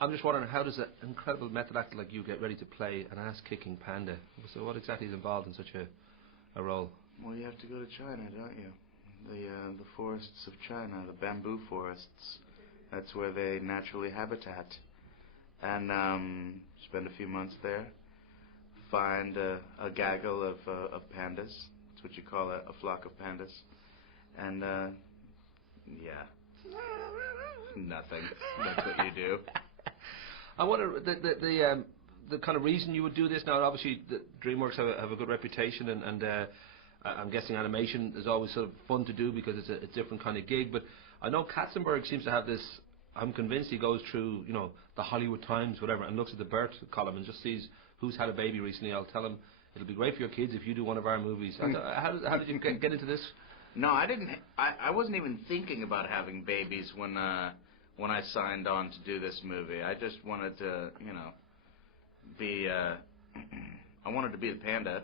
I'm just wondering, how does an incredible method actor like you get ready to play an ass-kicking panda? So what exactly is involved in such a role? Well, you have to go to China, don't you? The forests of China, the bamboo forests. That's where they naturally habitat. And spend a few months there. Find a gaggle of pandas. That's what you call a flock of pandas. And yeah, nothing. That's what you do. I wonder the kind of reason you would do this. Now, obviously, the Dreamworks have a good reputation, and I'm guessing animation is always sort of fun to do because it's a different kind of gig. But I know Katzenberg seems to have this. I'm convinced he goes through, the Hollywood Times, whatever, and looks at the birth column and just sees who's had a baby recently. I'll tell him it'll be great for your kids if you do one of our movies. How did you get into this? No, I didn't. I wasn't even thinking about having babies when I signed on to do this movie. I just wanted to, be. I wanted to be the panda,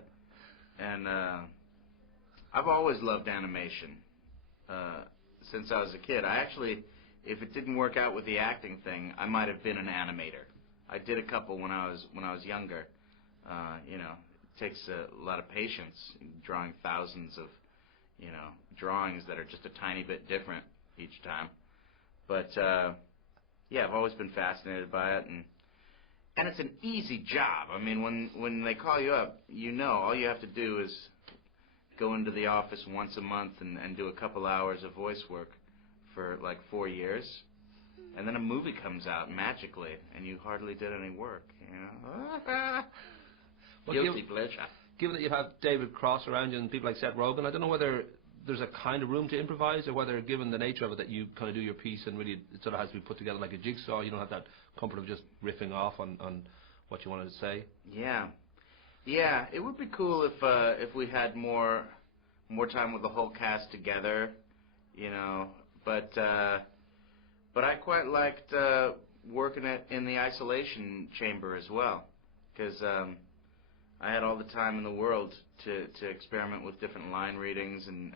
and I've always loved animation since I was a kid. I actually, if it didn't work out with the acting thing, I might have been an animator. I did a couple when I was younger. It takes a lot of patience drawing thousands of, drawings that are just a tiny bit different each time. But yeah, I've always been fascinated by it, and it's an easy job. I mean, when they call you up, all you have to do is go into the office once a month and do a couple hours of voice work for like 4 years, and then a movie comes out magically, and you hardly did any work. Guilty pleasure. Given that you have David Cross around you and people like Seth Rogen, I don't know whether there's a kind of room to improvise, or whether, given the nature of it, that you kind of do your piece and really it sort of has to be put together like a jigsaw. You don't have that comfort of just riffing off on what you wanted to say. Yeah, it would be cool if we had more time with the whole cast together, But I quite liked working in the isolation chamber as well, because I had all the time in the world to experiment with different line readings, and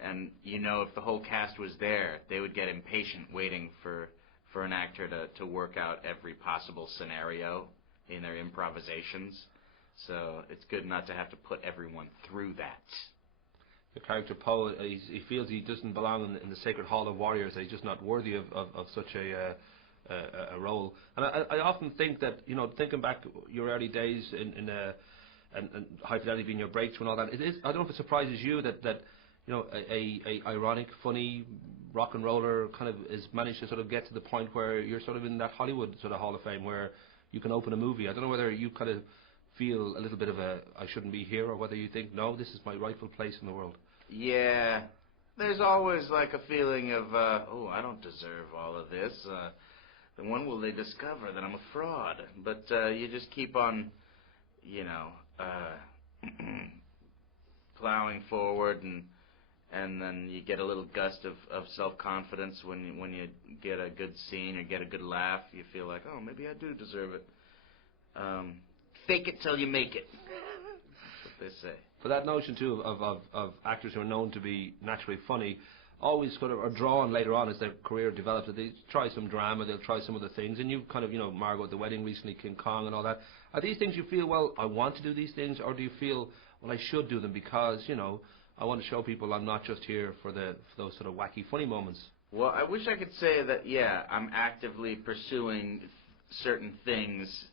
if the whole cast was there, they would get impatient waiting for an actor to work out every possible scenario in their improvisations. So it's good not to have to put everyone through that. The character Poe, he feels he doesn't belong in the Sacred Hall of Warriors, that he's just not worthy of such a role. And I often think that, thinking back your early days and High Fidelity being your breakthrough and all that, I don't know if it surprises you that a ironic, funny rock and roller kind of is managed to sort of get to the point where you're sort of in that Hollywood sort of Hall of Fame where you can open a movie. I don't know whether you kind of feel a little bit of I shouldn't be here, or whether you think, no, this is my rightful place in the world. Yeah, there's always like a feeling of, I don't deserve all of this. When will they discover that I'm a fraud? But you just keep on, plowing forward, and then you get a little gust of self-confidence when you get a good scene or get a good laugh. You feel like, oh, maybe I do deserve it. Fake it till you make it. That's what they say. But that notion too of actors who are known to be naturally funny always sort of are drawn later on as their career develops. They try some drama, they'll try some other things, and you kind of, Margot at the Wedding recently, King Kong and all that. Are these things you feel, well, I want to do these things, or do you feel, well, I should do them because, I want to show people I'm not just here for those sort of wacky, funny moments? Well, I wish I could say that, yeah, I'm actively pursuing certain things,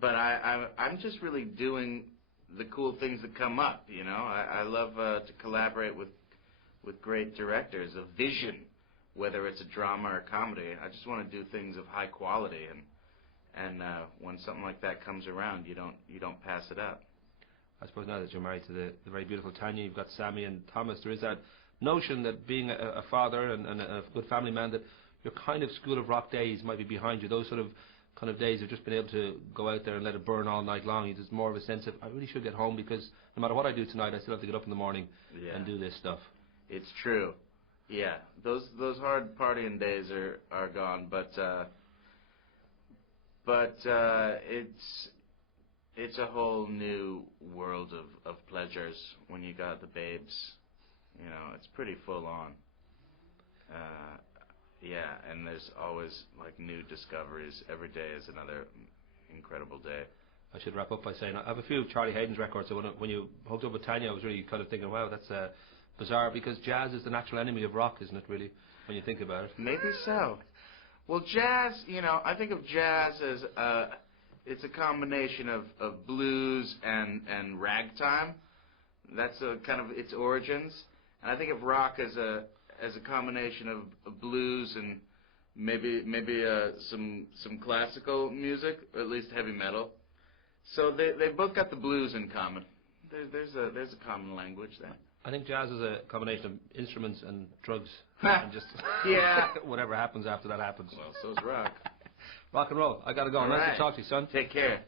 but I'm just really doing the cool things that come up, I love to collaborate with great directors of vision, whether it's a drama or a comedy. I just want to do things of high quality, and when something like that comes around, you don't pass it up. I suppose now that you're married to the very beautiful Tanya, you've got Sammy and Thomas, there is that notion that being a father and a good family man, that your kind of School of Rock days might be behind you. Those sort of kind of days of just being able to go out there and let it burn all night long. There's more of a sense of, I really should get home, because no matter what I do tonight, I still have to get up in the morning and do this stuff. It's true. Yeah, those hard partying days are gone, but it's a whole new world of pleasures when you got the babes. It's pretty full on. Yeah, and there's always like new discoveries. Every day is another incredible day. I should wrap up by saying I have a few of Charlie Hayden's records. So when you hooked up with Tanya, I was really kind of thinking, wow, that's bizarre, because jazz is the natural enemy of rock, isn't it? Really, when you think about it. Maybe so. Well, jazz, I think of jazz as it's a combination of blues and ragtime. That's kind of its origins. And I think of rock as a combination of blues and maybe some classical music, or at least heavy metal. So they both got the blues in common. There's a common language there. I think jazz is a combination of instruments and drugs, and just whatever happens after that happens. Well, so's rock. Rock and roll. I gotta go. All Nice right. to talk to you, son. Take care.